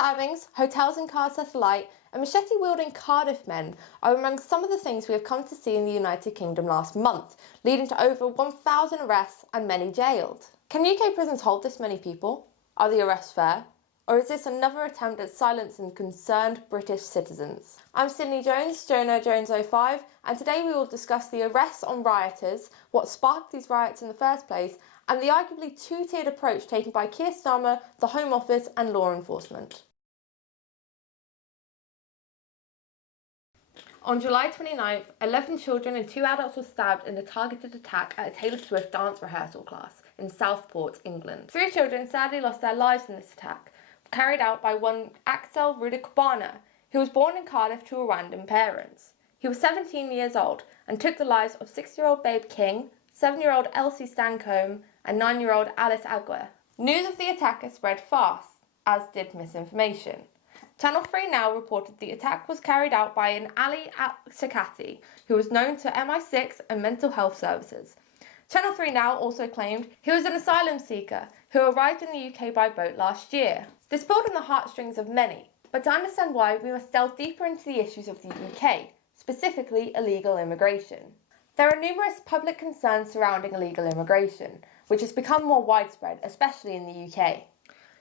Stabbings, hotels and cars set alight, and machete-wielding Cardiff men are among some of the things we have come to see in the United Kingdom last month, leading to over 1,000 arrests and many jailed. Can UK prisons hold this many people? Are the arrests fair? Or is this another attempt at silencing concerned British citizens? I'm Sydney Jones, Jonah Jones05, and today we will discuss the arrests on rioters, what sparked these riots in the first place, and the arguably two-tiered approach taken by Keir Starmer, the Home Office and law enforcement. On July 29th, 11 children and 2 adults were stabbed in a targeted attack at a Taylor Swift dance rehearsal class in Southport, England. 3 children sadly lost their lives in this attack, carried out by one Axel Rudikubana, who was born in Cardiff to random parents. He was 17 years old and took the lives of 6-year-old Babe King, 7-year-old Elsie Stancombe, and 9-year-old Alice Aguirre. News of the attack has spread fast, as did misinformation. Channel 3 Now reported the attack was carried out by an Ali Shakati, who was known to MI6 and mental health services. Channel 3 Now also claimed he was an asylum seeker who arrived in the UK by boat last year. This pulled on the heartstrings of many, but to understand why, we must delve deeper into the issues of the UK, specifically illegal immigration. There are numerous public concerns surrounding illegal immigration, which has become more widespread, especially in the UK.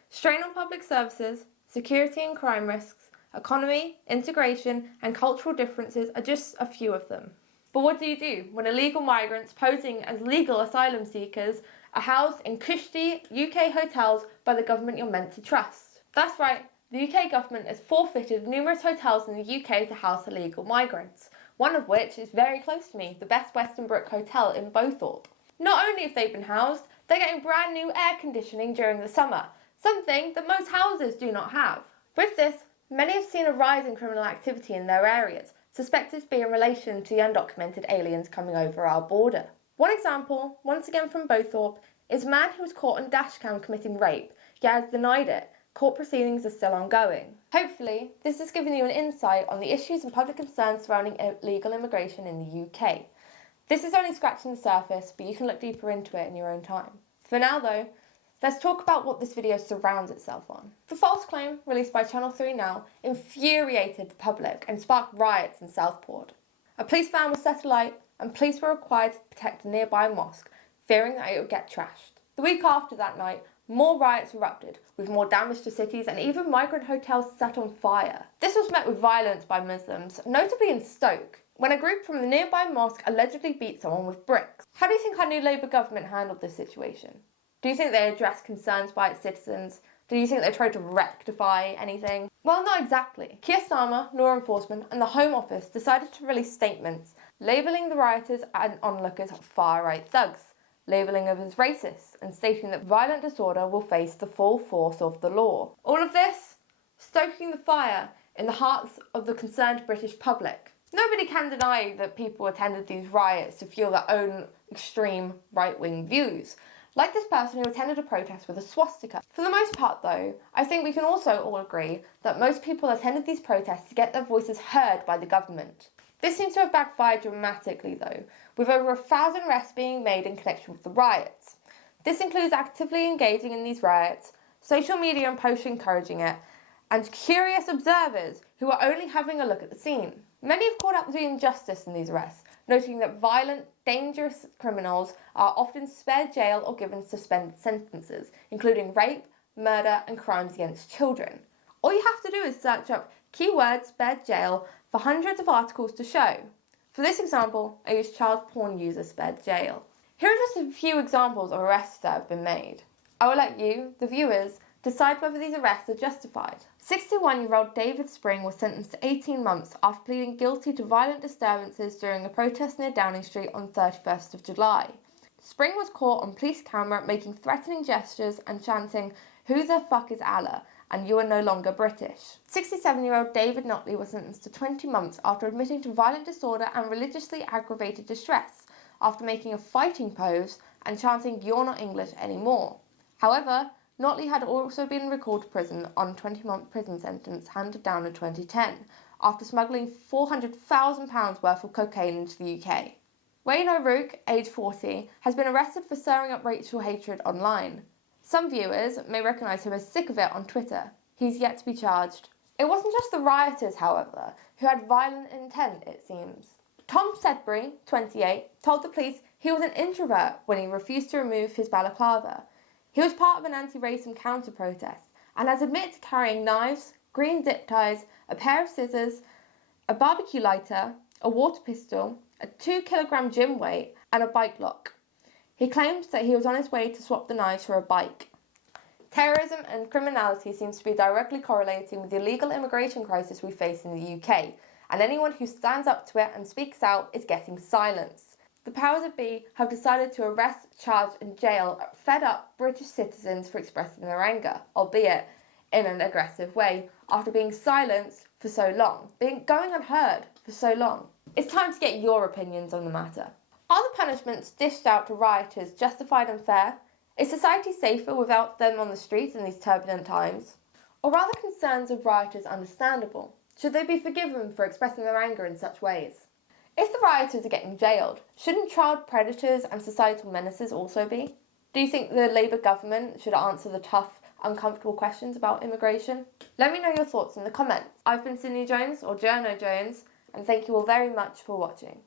Strain on public services, security and crime risks, economy, integration, and cultural differences are just a few of them. But what do you do when illegal migrants posing as legal asylum seekers are housed in cushy UK hotels by the government you're meant to trust? That's right, the UK government has forfeited numerous hotels in the UK to house illegal migrants, one of which is very close to me, the Best Westonbrook Hotel in Bowthorpe. Not only have they been housed, they're getting brand new air conditioning during the summer, something that most houses do not have. With this, many have seen a rise in criminal activity in their areas, suspected to be in relation to the undocumented aliens coming over our border. One example, once again from Bowthorpe, is a man who was caught on dashcam committing rape, yet has denied it. Court proceedings are still ongoing. Hopefully, this has given you an insight on the issues and public concerns surrounding illegal immigration in the UK. This is only scratching the surface, but you can look deeper into it in your own time. For now though, let's talk about what this video surrounds itself on. The false claim, released by Channel 3 Now, infuriated the public and sparked riots in Southport. A police van was set alight and police were required to protect a nearby mosque, fearing that it would get trashed. The week after that night, more riots erupted, with more damage to cities and even migrant hotels set on fire. This was met with violence by Muslims, notably in Stoke, when a group from the nearby mosque allegedly beat someone with bricks. How do you think our new Labour government handled this situation? Do you think they addressed concerns by its citizens? Do you think they tried to rectify anything? Well, not exactly. Keir Starmer, law enforcement and the Home Office decided to release statements labelling the rioters and onlookers far-right thugs, labelling them as racist and stating that violent disorder will face the full force of the law. All of this stoking the fire in the hearts of the concerned British public. Nobody can deny that people attended these riots to fuel their own extreme right-wing views, like this person who attended a protest with a swastika. For the most part though, I think we can also all agree that most people attended these protests to get their voices heard by the government. This seems to have backfired dramatically though, with over 1,000 arrests being made in connection with the riots. This includes actively engaging in these riots, social media and posts encouraging it, and curious observers who are only having a look at the scene. Many have called out the injustice in these arrests, noting that violent, dangerous criminals are often spared jail or given suspended sentences, including rape, murder and crimes against children. All you have to do is search up keywords spared jail for hundreds of articles to show. For this example, I used child porn user spared jail. Here are just a few examples of arrests that have been made. I will let you, the viewers, decide whether these arrests are justified. 61-year-old David Spring was sentenced to 18 months after pleading guilty to violent disturbances during a protest near Downing Street on 31st of July. Spring was caught on police camera making threatening gestures and chanting, "Who the fuck is Allah? And you are no longer British." 67-year-old David Notley was sentenced to 20 months after admitting to violent disorder and religiously aggravated distress after making a fighting pose and chanting, "You're not English anymore." However, Notley had also been recalled to prison on a 20-month prison sentence handed down in 2010 after smuggling £400,000 worth of cocaine into the UK. Wayne O'Rourke, aged 40, has been arrested for stirring up racial hatred online. Some viewers may recognise him as Sick of It on Twitter. He's yet to be charged. It wasn't just the rioters, however, who had violent intent, it seems. Tom Sedbury, 28, told the police he was an introvert when he refused to remove his balaclava. He was part of an anti-racism counter-protest and has admitted to carrying knives, green zip ties, a pair of scissors, a barbecue lighter, a water pistol, a 2-kilogram gym weight, and a bike lock. He claimed that he was on his way to swap the knives for a bike. Terrorism and criminality seems to be directly correlating with the illegal immigration crisis we face in the UK, and anyone who stands up to it and speaks out is getting silenced. The powers that be have decided to arrest, charge and jail fed-up British citizens for expressing their anger, albeit in an aggressive way, after being silenced for so long, going unheard for so long. It's time to get your opinions on the matter. Are the punishments dished out to rioters justified and fair? Is society safer without them on the streets in these turbulent times? Or are the concerns of rioters understandable? Should they be forgiven for expressing their anger in such ways? If the rioters are getting jailed, shouldn't child predators and societal menaces also be? Do you think the Labour government should answer the tough, uncomfortable questions about immigration? Let me know your thoughts in the comments. I've been Sydney Jones, or Journo Jones, and thank you all very much for watching.